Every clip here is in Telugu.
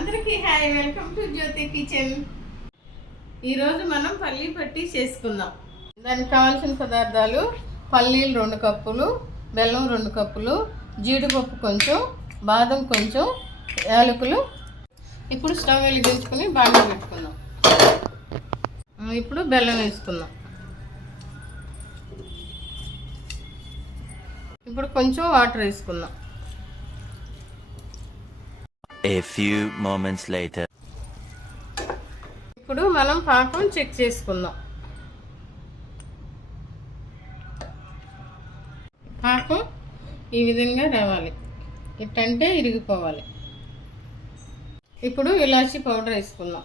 అందరికీ hi welcome to Jyothi kitchen. ఈరోజు మనం పల్లీ పట్టి చేసుకుందాం. దానికి కావాల్సిన పదార్థాలు పల్లీలు రెండు కప్పులు బెల్లం రెండు కప్పులు జీడిపప్పు కొంచెం బాదం కొంచెం యాలకులు. ఇప్పుడు స్టవ్ వెలిగించుకొని బాగా పెట్టుకుందాం. ఇప్పుడు బెల్లం వేసుకుందాం. ఇప్పుడు కొంచెం వాటర్ వేసుకుందాం. A few moments later. ఇప్పుడు మనం పాకం చెక్ చేసుకుందాం. పాకం ఈ విధంగా రావాలి. ఇట్టంటే ఇరిగిపోవాలి. ఇప్పుడు ఇలాచి పౌడర్ వేసుకుందాం.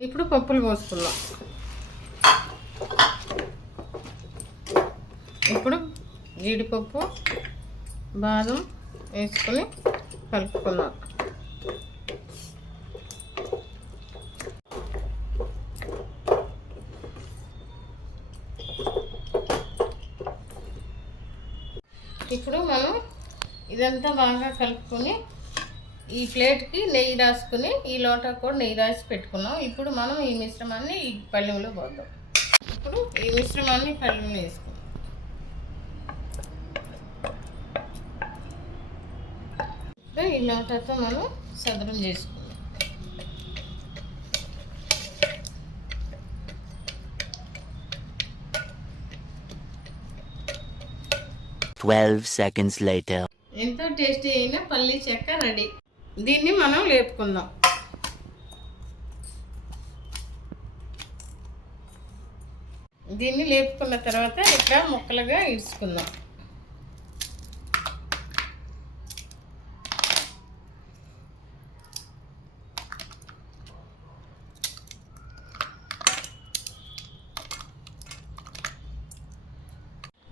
ఇప్పుడు పప్పులు పోసుకుందాం. ఇప్పుడు జీడిపప్పు బాదం వేసుకొని కలుపుకున్నాం ఇప్పుడు మనం ఇదంతా బాగా కలుపుకొని ఈ ప్లేట్కి నెయ్యి రాసుకుని ఈ లోటా కూడా నెయ్యి రాసి పెట్టుకున్నాం. ఇప్పుడు మనం ఈ మిశ్రమాన్ని ఈ పళ్ళెంలో పోద్దాం. ఇప్పుడు ఈ మిశ్రమాన్ని పళ్ళెంలో వేసుకుందాం. ఇప్పుడు ఈ లోటాతో మనం సదరం చేసుకుందాం later. ఎంతో టేస్టీ అయిన పల్లి చెక్క రెడీ. దీన్ని మనం లేపుకుందాం. దీన్ని లేపుకున్న తర్వాత ఇట్లా ముక్కలుగా ఇడుచుకుందాం